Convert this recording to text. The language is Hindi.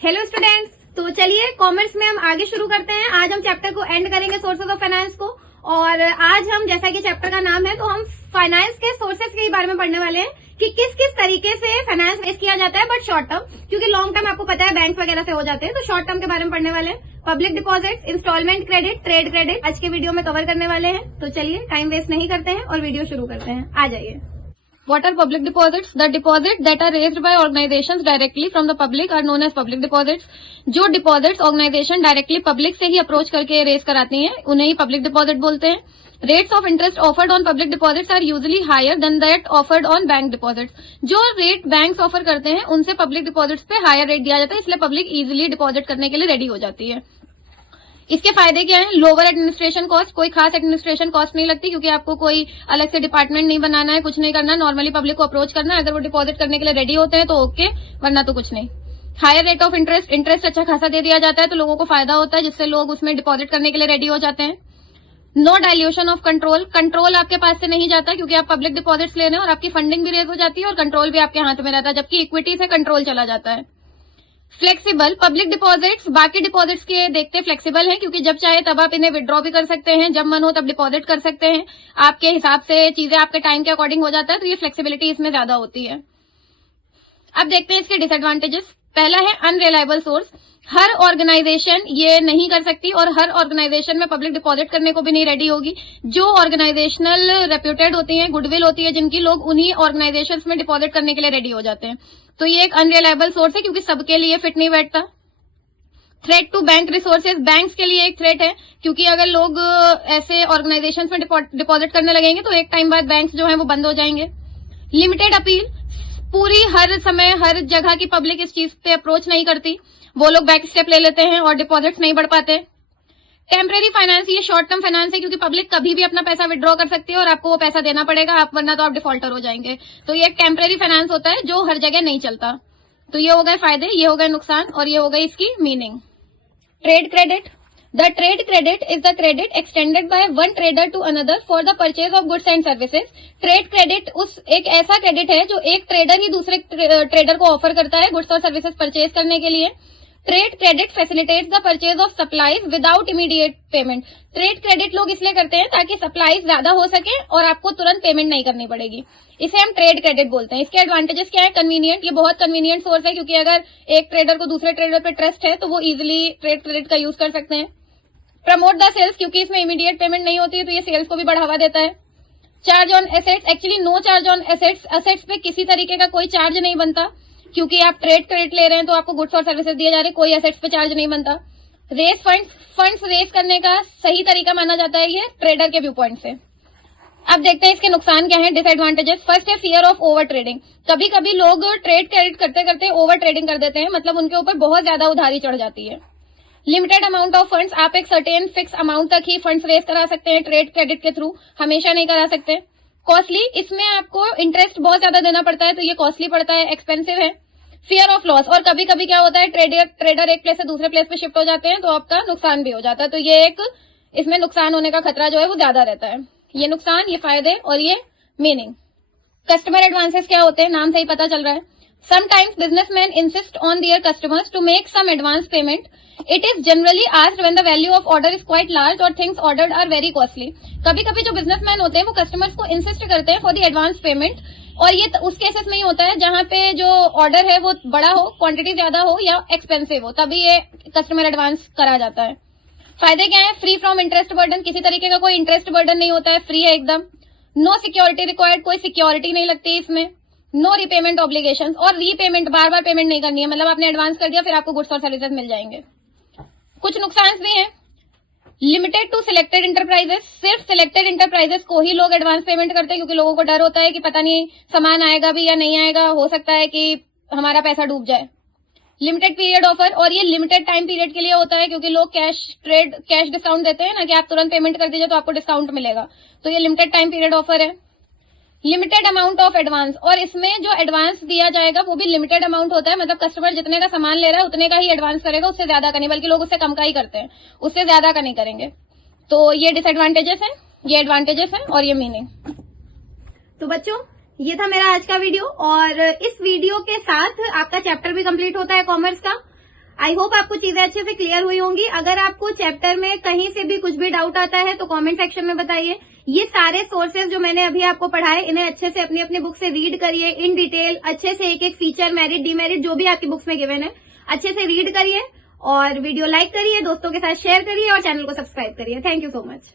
हेलो स्टूडेंट्स, तो चलिए कॉमर्स में हम आगे शुरू करते हैं। आज हम चैप्टर को एंड करेंगे सोर्सेज ऑफ फाइनेंस को। और आज हम, जैसा कि चैप्टर का नाम है, तो हम फाइनेंस के सोर्सेज के बारे में पढ़ने वाले हैं कि किस किस तरीके से फाइनेंस रेज किया जाता है, बट शॉर्ट टर्म, क्योंकि लॉन्ग टर्म आपको पता है बैंक वगैरह से हो जाते हैं, तो शॉर्ट टर्म के बारे में पढ़ने वाले हैं। Public deposits, instalment credit, trade credit आज के वीडियो में कवर करने वाले हैं। तो चलिए टाइम वेस्ट नहीं करते हैं और वीडियो शुरू करते हैं। आ जाइए। What are public deposits? The deposits that are raised by organizations directly from the public are known as public deposits. जो deposits organization directly public से ही approach करके raise कराती हैं, उन्हें ही public deposit बोलते हैं। Rates of interest offered on public deposits are usually higher than that offered on bank deposits. जो rate banks offer करते हैं, उनसे public deposits पे higher rate दिया जाता है, इसलिए public easily deposit करने के लिए ready हो जाती है। इसके फायदे क्या हैं? लोअर एडमिनिस्ट्रेशन कॉस्ट, कोई खास एडमिनिस्ट्रेशन कॉस्ट नहीं लगती, क्योंकि आपको कोई अलग से डिपार्टमेंट नहीं बनाना है, कुछ नहीं करना, नॉर्मली पब्लिक को अप्रोच करना है। अगर वो डिपॉजिट करने के लिए रेडी होते हैं तो ओके, वरना तो कुछ नहीं। Higher rate of interest, interest अच्छा खासा दे दिया जाता है, तो लोगों को फायदा होता है, जिससे लोग उसमें डिपॉजिट करने के लिए रेडी हो जाते हैं। No dilution of control, control आपके पास से नहीं जाता, क्योंकि आप पब्लिक डिपॉजिट्स ले रहे हैं और आपकी फंडिंग भी रेज हो जाती है और कंट्रोल भी आपके हाथ में रहता है, जबकि इक्विटी से कंट्रोल चला जाता है। फ्लेक्सिबल, पब्लिक डिपॉजिट्स बाकी डिपॉजिट्स के देखते फ्लेक्सिबल हैं, क्योंकि जब चाहे तब आप इन्हें विड्रॉ भी कर सकते हैं, जब मन हो तब डिपॉजिट कर सकते हैं, आपके हिसाब से चीजें आपके टाइम के अकॉर्डिंग हो जाता है, तो ये फ्लेक्सिबिलिटी इसमें ज्यादा होती है। अब देखते हैं इसके डिसएडवांटेजेस। पहला है अनरिलायबल सोर्स, हर ऑर्गेनाइजेशन ये नहीं कर सकती और हर ऑर्गेनाइजेशन में पब्लिक डिपॉजिट करने को भी नहीं रेडी होगी। जो ऑर्गेनाइजेशनल रेप्यूटेड होती है, गुडविल होती है जिनकी, लोग उन्हीं ऑर्गेनाइजेशंस में डिपॉजिट करने के लिए रेडी हो जाते हैं। तो ये एक अनरिलायबल सोर्स है, क्योंकि सबके लिए फिट नहीं बैठता। Threat to bank resources, banks के लिए एक थ्रेट है, क्योंकि अगर लोग ऐसे ऑर्गेनाइजेशंस में डिपॉजिट करने लगेंगे तो एक टाइम बाद बैंक्स जो है वो बंद हो जाएंगे। लिमिटेड अपील, पूरी हर समय हर जगह की पब्लिक इस चीज पे अप्रोच नहीं करती, वो लोग बैक स्टेप ले लेते हैं और डिपॉजिट्स नहीं बढ़ पाते। टेम्परेरी फाइनेंस, ये शॉर्ट टर्म फाइनेंस है, क्योंकि पब्लिक कभी भी अपना पैसा विड्रॉ कर सकती है और आपको वो पैसा देना पड़ेगा, आप वरना तो आप डिफॉल्टर हो जाएंगे। तो ये एक टेम्परेरी फाइनेंस होता है जो हर जगह नहीं चलता। तो ये हो गए फायदे, ये हो गए नुकसान और ये हो गई इसकी meaning. Trade credit, the trade credit is the credit extended by one trader to another for the purchase of goods and services. Trade credit एक ऐसा क्रेडिट है जो एक ट्रेडर ही दूसरे ट्रेडर को ऑफर करता है गुड्स और सर्विसेज परचेज करने के लिए। Trade credit facilitates the purchase of supplies without immediate payment. Trade credit लोग इसलिए करते हैं ताकि सप्लाईज ज्यादा हो सके और आपको तुरंत पेमेंट नहीं करनी पड़ेगी, इसे हम ट्रेड क्रेडिट बोलते हैं। इसके एडवांटेजेस क्या है? कन्वीनियंट, ये बहुत कन्वीनियंट सोर्स है, क्योंकि अगर एक ट्रेडर को दूसरे ट्रेडर पे ट्रस्ट है तो वो इजिली ट्रेड क्रेडिट का यूज कर सकते हैं। प्रमोट द सेल्स, क्योंकि इसमें इमीडिएट पेमेंट नहीं होती है तो ये सेल्स को भी बढ़ावा देता है। Charge on assets, actually no charge on assets, assets पे किसी तरीके का कोई चार्ज नहीं बनता, क्योंकि आप ट्रेड क्रेडिट ले रहे हैं तो आपको गुड्स और सर्विसेज दिए जा रहे हैं, कोई एसेट्स पे चार्ज नहीं बनता। रेस फंड्स रेस करने का सही तरीका माना जाता है ये ट्रेडर के व्यू पॉइंट से। अब देखते हैं इसके नुकसान क्या है, डिसएडवांटेजेस। फर्स्ट है फियर ऑफ ओवर ट्रेडिंग, कभी कभी लोग ट्रेड क्रेडिट करते करते ओवर ट्रेडिंग कर देते हैं, मतलब उनके ऊपर बहुत ज्यादा उधारी चढ़ जाती है। लिमिटेड अमाउंट ऑफ फंड्स, आप एक सर्टेन फिक्स अमाउंट तक ही फंड्स रेस करा सकते हैं ट्रेड क्रेडिट के थ्रू, हमेशा नहीं करा सकते। कॉस्टली, इसमें आपको इंटरेस्ट बहुत ज्यादा देना पड़ता है, तो ये कॉस्टली पड़ता है, एक्सपेंसिव है। फियर ऑफ लॉस, और कभी कभी क्या होता है ट्रेडर एक प्लेस से दूसरे प्लेस पे शिफ्ट हो जाते हैं तो आपका नुकसान भी हो जाता है, तो ये एक इसमें नुकसान होने का खतरा जो है वो ज्यादा रहता है। ये नुकसान, ये फायदे और ये मीनिंग। कस्टमर एडवांसेस क्या होते हैं, नाम से ही पता चल रहा है। Sometimes businessman insist on their customers to make some advance payment, it is generally asked when the value of order is quite large और things ordered are very costly. कभी कभी जो बिजनेसमैन होते हैं वो कस्टमर्स को इंसिस्ट करते हैं फॉर द एडवांस पेमेंट, और ये उस केसेस में ही होता है जहां पे जो ऑर्डर है वो बड़ा हो, क्वांटिटी ज्यादा हो या एक्सपेंसिव हो, तभी ये कस्टमर एडवांस करा जाता है। फायदे क्या है? फ्री फ्रॉम इंटरेस्ट बर्डन, किसी तरीके का कोई इंटरेस्ट बर्डन नहीं होता है, फ्री है एकदम। नो सिक्योरिटी रिक्वायर्ड, कोई सिक्योरिटी नहीं लगती इसमें। नो रीपेमेंट ऑब्लिगेशन, और रीपेमेंट बार बार पेमेंट नहीं करनी है, मतलब आपने एडवांस कर दिया फिर आपको गुड्स और सर्विसेज मिल जाएंगे। कुछ नुकसान भी है। लिमिटेड टू सिलेक्टेड इंटरप्राइजेस, सिर्फ सिलेक्टेड इंटरप्राइजेस को ही लोग एडवांस पेमेंट करते हैं, क्योंकि लोगों को डर होता है कि पता नहीं सामान आएगा भी या नहीं आएगा, हो सकता है कि हमारा पैसा डूब जाए। लिमिटेड पीरियड ऑफर, और ये लिमिटेड टाइम पीरियड के लिए होता है, क्योंकि लोग कैश डिस्काउंट देते हैं ना, कि आप तुरंत पेमेंट कर दीजिए तो आपको डिस्काउंट मिलेगा, तो ये लिमिटेड टाइम पीरियड ऑफर है। लिमिटेड अमाउंट ऑफ एडवांस, और इसमें जो एडवांस दिया जाएगा वो भी लिमिटेड अमाउंट होता है, मतलब कस्टमर जितने का सामान ले रहा है उतने का ही एडवांस करेगा, उससे ज्यादा का नहीं, बल्कि लोग उससे कम का ही करते हैं, उससे ज्यादा का नहीं करेंगे। तो ये डिसएडवांटेजेस हैं, ये एडवांटेजेस हैं और ये मीनिंग। तो बच्चों, ये था मेरा आज का वीडियो, और इस वीडियो के साथ आपका चैप्टर भी कंप्लीट होता है कॉमर्स का। आई होप आपको चीजें अच्छे से क्लियर हुई होंगी। अगर आपको चैप्टर में कहीं से भी कुछ भी डाउट आता है तो कमेंट सेक्शन में बताइए। ये सारे सोर्सेज जो मैंने अभी आपको पढ़ाए, इन्हें अच्छे से अपनी अपनी बुक से रीड करिए इन डिटेल, अच्छे से एक एक फीचर, मेरिट, डीमेरिट जो भी आपकी बुक्स में गिवन है अच्छे से रीड करिए और वीडियो लाइक करिए, दोस्तों के साथ शेयर करिए और चैनल को सब्सक्राइब करिए। Thank you so much.